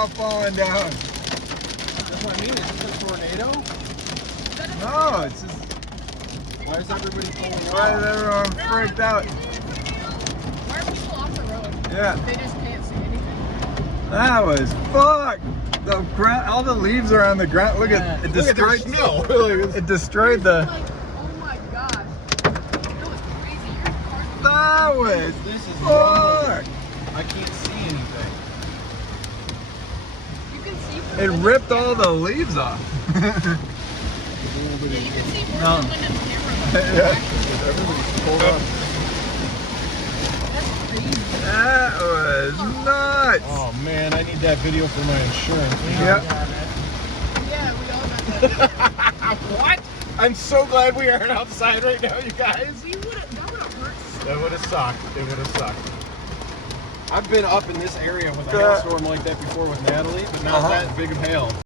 all falling down. That's what I mean. Is this a tornado? No, it's just. Why is everybody pulling Why is off? everyone freaked out? Why are people off the road? Yeah, They just can't see anything. that was fucked. The ground, all the leaves are on the ground. Look at it Look at destroyed. the snow. It destroyed the. Like, oh my gosh. That was crazy. Your car's That was This is fucked. I can't see anything. You can see It from ripped all the leaves off. Yeah, you can see more No. than when the camera. Yeah. Everybody's pulled up. That's crazy. That was nuts. Oh man, I need that video for my insurance. Yep. Yeah, we all got that. What? I'm so glad we aren't outside right now, you guys. We would have, that would have hurt. That would have sucked. It would have sucked. I've been up in this area with a Yeah. hailstorm like that before with Natalie, but not Uh-huh. that big of hail.